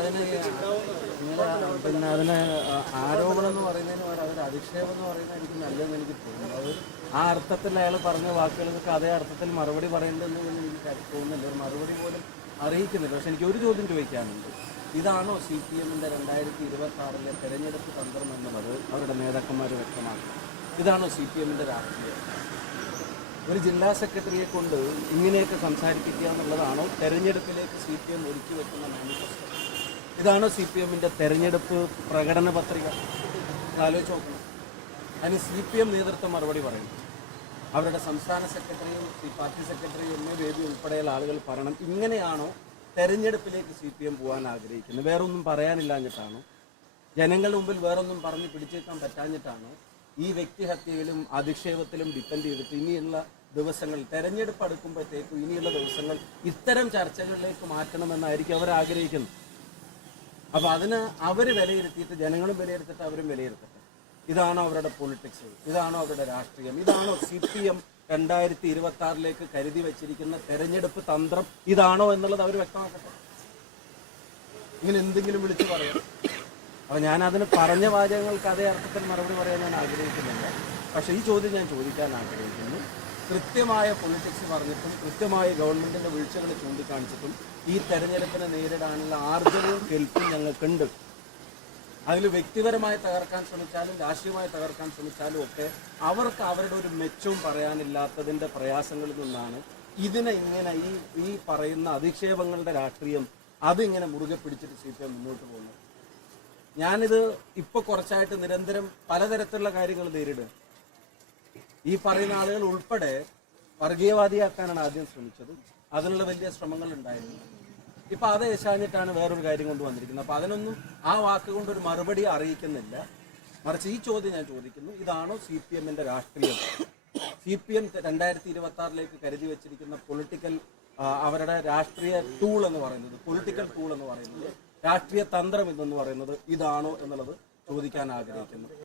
അതിന് പിന്നെ അതിന് ആരോപണം എന്ന് പറയുന്നതിന് വേറെ അതൊരു അധിക്ഷേപം എന്ന് പറയുന്നത് എനിക്ക് നല്ലതെന്ന് എനിക്ക് തോന്നുന്നു. അത് ആ അർത്ഥത്തിൽ അയാൾ പറഞ്ഞ വാക്കുകൾക്ക് അതേ അർത്ഥത്തിൽ മറുപടി പറയേണ്ടതെന്ന് എനിക്ക് തോന്നുന്നില്ല. ഒരു മറുപടി പോലും അറിയിക്കുന്നില്ല. പക്ഷെ എനിക്ക് ഒരു ചോദ്യം ചോദിക്കാനുണ്ട്. ഇതാണോ CPM-ന്റെ 2026 തെരഞ്ഞെടുപ്പ് തന്ത്രം എന്നുള്ളത് അവരുടെ നേതാക്കന്മാർ വ്യക്തമാക്കുന്നത്? ഇതാണോ CPM-ന്റെ രാഷ്ട്രീയം? ഒരു ജില്ലാ സെക്രട്ടറിയെ കൊണ്ട് ഇങ്ങനെയൊക്കെ സംസാരിപ്പിക്കുക എന്നുള്ളതാണോ തെരഞ്ഞെടുപ്പിലേക്ക് CPM ഒരുക്കി വെക്കുന്ന മാനിഫെസ്റ്റോ? ഇതാണോ CPM-ന്റെ തെരഞ്ഞെടുപ്പ് പ്രകടന പത്രിക? ആലോചിച്ച് നോക്കണം. അതിന് CPM നേതൃത്വം മറുപടി പറയുന്നു. അവരുടെ സംസ്ഥാന സെക്രട്ടറിയും പാർട്ടി സെക്രട്ടറിയും വേദി ഉൾപ്പെടെയുള്ള ആളുകൾ പറയണം, ഇങ്ങനെയാണോ തെരഞ്ഞെടുപ്പിലേക്ക് CPM പോകാൻ ആഗ്രഹിക്കുന്നത്? വേറൊന്നും പറയാനില്ലാഞ്ഞിട്ടാണോ? ജനങ്ങളുടെ മുമ്പിൽ വേറൊന്നും പറഞ്ഞ് പിടിച്ചേക്കാൻ പറ്റാഞ്ഞിട്ടാണോ? ഈ വ്യക്തിഹത്യയിലും അധിക്ഷേപത്തിലും ഡിപ്പെൻഡ് ചെയ്തിട്ട് ഇനിയുള്ള ദിവസങ്ങൾ, തെരഞ്ഞെടുപ്പ് അടുക്കുമ്പോഴത്തേക്കും ഇനിയുള്ള ദിവസങ്ങൾ ഇത്തരം ചർച്ചകളിലേക്ക് മാറ്റണമെന്നായിരിക്കും അവർ ആഗ്രഹിക്കുന്നത്. അപ്പോൾ അതിന് അവർ വിലയിരുത്തിയിട്ട് ജനങ്ങളും വിലയിരുത്തിയിട്ട് അവരും വിലയിരുത്തട്ടെ. ഇതാണോ അവരുടെ പൊളിറ്റിക്സ്? ഇതാണോ അവരുടെ രാഷ്ട്രീയം? ഇതാണോ CPM 2026 കരുതി വെച്ചിരിക്കുന്ന തെരഞ്ഞെടുപ്പ് തന്ത്രം? ഇതാണോ എന്നുള്ളത് അവർ വ്യക്തമാക്കട്ടെ. ഇങ്ങനെ എന്തെങ്കിലും വിളിച്ചു പറയാം. അപ്പോൾ ഞാൻ അതിന് പറഞ്ഞ വാചകങ്ങൾക്ക് അതേ അർത്ഥത്തിൽ മറുപടി പറയാൻ ഞാൻ ആഗ്രഹിക്കുന്നില്ല. പക്ഷേ ഈ ചോദ്യം ഞാൻ ചോദിക്കാൻ ആഗ്രഹിക്കുന്നു. കൃത്യമായ പൊളിറ്റിക്സ് പറഞ്ഞിട്ടും കൃത്യമായ ഗവൺമെൻറ്റിൻ്റെ വീഴ്ചകൾ ചൂണ്ടിക്കാണിച്ചിട്ടും ഈ തെരഞ്ഞെടുപ്പിനെ നേരിടാനുള്ള ആർജവവും കെൽപ്പും ഞങ്ങൾക്കുണ്ട്. അതിൽ വ്യക്തിപരമായി തകർക്കാൻ ശ്രമിച്ചാലും രാഷ്ട്രീയമായി തകർക്കാൻ ശ്രമിച്ചാലും ഒക്കെ അവർക്ക് അവരുടെ ഒരു മെച്ചവും പറയാനില്ലാത്തതിൻ്റെ പ്രയാസങ്ങളിൽ നിന്നാണ് ഇതിനെ ഇങ്ങനെ ഈ പറയുന്ന അധിക്ഷേപങ്ങളുടെ രാഷ്ട്രീയം അതിങ്ങനെ മുറുകെ പിടിച്ചിട്ട് CPM മുന്നോട്ട് പോകുന്നത്. ഞാനിത് ഇപ്പോൾ കുറച്ചായിട്ട് നിരന്തരം പലതരത്തിലുള്ള കാര്യങ്ങൾ നേരിടുക. ഈ പറയുന്ന ആളുകൾ ഉൾപ്പെടെ വർഗീയവാദിയാക്കാനാണ് ആദ്യം ശ്രമിച്ചത്. അതിനുള്ള വലിയ ശ്രമങ്ങൾ ഉണ്ടായിരുന്നു. ഇപ്പം അത് ഏശാഞ്ഞിട്ടാണ് വേറൊരു കാര്യം കൊണ്ട് വന്നിരിക്കുന്നത്. അപ്പം അതിനൊന്നും ആ വാക്കുകൊണ്ടൊരു മറുപടി അറിയിക്കുന്നില്ല. മറിച്ച് ഈ ചോദ്യം ഞാൻ ചോദിക്കുന്നു, ഇതാണോ CPM-ന്റെ രാഷ്ട്രീയം? CPM 2026 കരുതി വെച്ചിരിക്കുന്ന പൊളിറ്റിക്കൽ അവരുടെ രാഷ്ട്രീയ ടൂൾ എന്ന് പറയുന്നത്, പൊളിറ്റിക്കൽ ടൂൾ എന്ന് പറയുന്നത്, രാഷ്ട്രീയ തന്ത്രം ഇതെന്ന് പറയുന്നത് ഇതാണോ എന്നുള്ളത് ചോദിക്കാൻ ആഗ്രഹിക്കുന്നു.